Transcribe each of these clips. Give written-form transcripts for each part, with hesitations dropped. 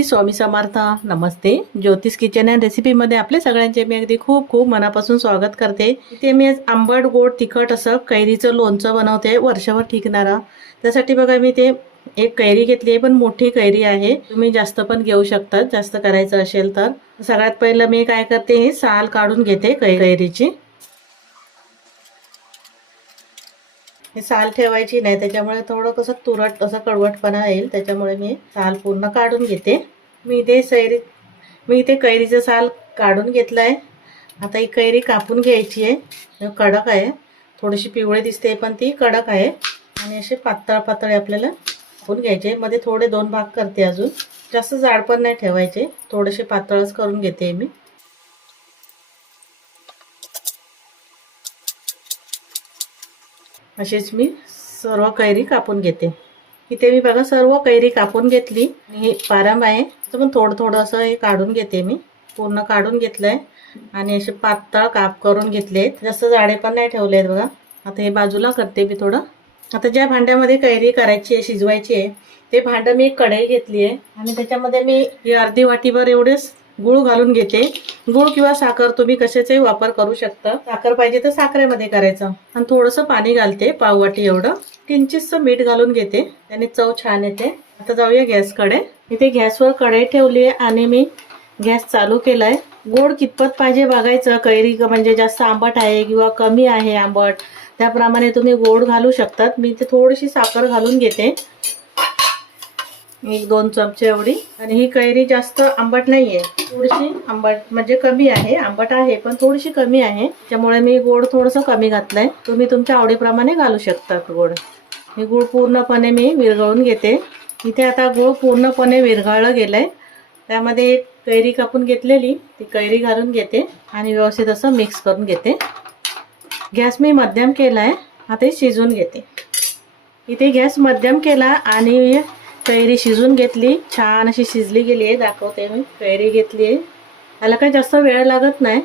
श्री स्वामी समर्थ. नमस्ते. ज्योतिष kitchen and रेसिपीमध्ये आपले सगळ्यांचे मी अगदी खूप खूप मनापासून स्वागत करते. इथे मी आज आंबट गोड तिखट असं कैरीचं लोणचं बनवते, वर्षभर टिकणारा. त्यासाठी बघा मी ते एक कैरी घेतली आहे, पण मोठी कैरी आहे. तुम्ही जास्त पण घेऊ शकता जास्त करायचं असेल तर. सगळ्यात पहिलं मी काय करते, हे साल काढून घेते कैरीची. हे साल ठेवायची नाही, त्याच्यामुळे थोडं कसं तुरट असं कडवटपणा येईल, त्याच्यामुळे मी साल पूर्ण काढून घेते. मी इथे कैरीचं साल काढून घेतलं आहे. आता ही कैरी कापून घ्यायची आहे. कडक आहे, थोडीशी पिवळी दिसते पण ती कडक आहे. आणि असे पातळ पातळ आपल्याला कापून घ्यायचे. मध्ये थोडे 2 भाग करते, अजून जास्त जाड पण नाही ठेवायचे, थोडेसे पातळच करून घेते मी. अशीच मी सर्व कैरी कापून घेते. इथे मी बघा सर्व कैरी कापून घेतली. हे पारंब आहे, तर पण थोडं थोडं असं हे काढून घेते मी. पूर्ण काढून घेतलंय आणि असे पातळ काप करून घेतले. जास्त जाडे पण नाही ठेवले आहेत बघा. आता हे बाजूला करते मी थोडं. आता ज्या भांड्यामध्ये कैरी करायची आहे, शिजवायची आहे, ते भांडं मी कढई घेतली आहे आणि त्याच्यामध्ये मी अर्धी वाटीभर एवढेच गूळ घालून घेते. गूळ किंवा साखर तुम्ही कशाचाही वापर करू शकता. साखर पाहिजे तर साखरेमध्ये करायचं. आणि थोडंसं पाणी घालते, पाववाटी एवढं. किंचितसं मीठ घालून घेते, त्याने चव छान येते. आता जाऊया गॅसकडे. इथे गॅसवर कढई ठेवली आहे आणि मी गॅस चालू केलाय. गोड कितपत पाहिजे बघायचं. कैरी म्हणजे जास्त आंबट आहे किंवा कमी आहे आंबट, त्याप्रमाणे तुम्ही गोड घालू शकतात. मी इथे थोडीशी साखर घालून घेते, 1-2 चमचे एवढी. आणि ही कैरी जास्त आंबट नाहीये, थोडीशी आंबट म्हणजे कमी आहे. आंबट आहे पण थोडीशी कमी आहे, त्यामुळे मी गोड थोडंसं कमी घातलंय. तुम्ही तुमच्या आवडीप्रमाणे घालू शकतात गोड. हे गूळ पूर्णपणे मी विरघळून घेते. इथे आता गूळ पूर्णपणे विरघळलं गेलंय. त्यामध्ये कैरी कापून घेतलेली ती कैरी घालून घेते आणि व्यवस्थित असं मिक्स करून घेते. गॅस मी मध्यम केलाय. आता हे शिजून घेते. इथे गॅस मध्यम केला आणि कैरी शिजून घेतली. छान अशी शिजली गेली आहे, दाखवते मी. कैरी घेतली आहे, याला काही जास्त वेळ लागत नाही.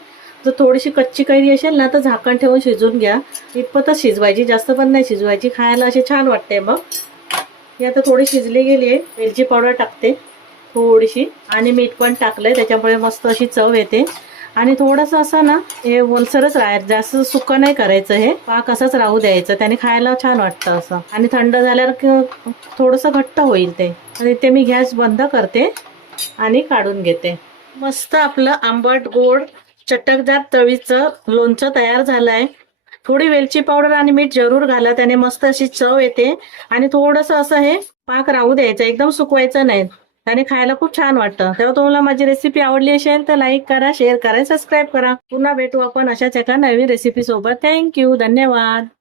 जर थोडीशी कच्ची कैरी असेल ना तर झाकण ठेवून शिजून घ्या. इतपतच शिजवायची, जास्त पण नाही शिजवायची. खायला अशी छान वाटते. मग ही आता थोडी शिजली गेली आहे. वेलची पावडर टाकते थोडीशी आणि मीठ पण टाकलंय, त्याच्यामुळे मस्त अशी चव येते. आणि थोडंसं असं ना हे ओलसरच राहायचं, जास्त सुकं नाही करायचं. हे पाक असंच राहू द्यायचं, त्याने खायला छान वाटतं असं. आणि थंड झाल्यावर थोडंसं घट्ट होईल ते. आणि ते मी गॅस बंद करते आणि काढून घेते. मस्त आपलं आंबट गोड चटकदार चवीचं लोणचं तयार झालंय. थोडी वेलची पावडर आणि मीठ जरूर घाला, त्याने मस्त अशी चव येते. आणि थोडंसं असं हे पाक राहू द्यायचं, एकदम सुकवायचं नाही, त्याने खायला खूप छान वाटतं. तेव्हा तुम्हाला माझी रेसिपी आवडली असेल तर लाईक करा, शेअर करा, सबस्क्राईब करा. पुन्हा भेटू आपण अशाच एका नवीन रेसिपी सोबत. थँक्यू, धन्यवाद.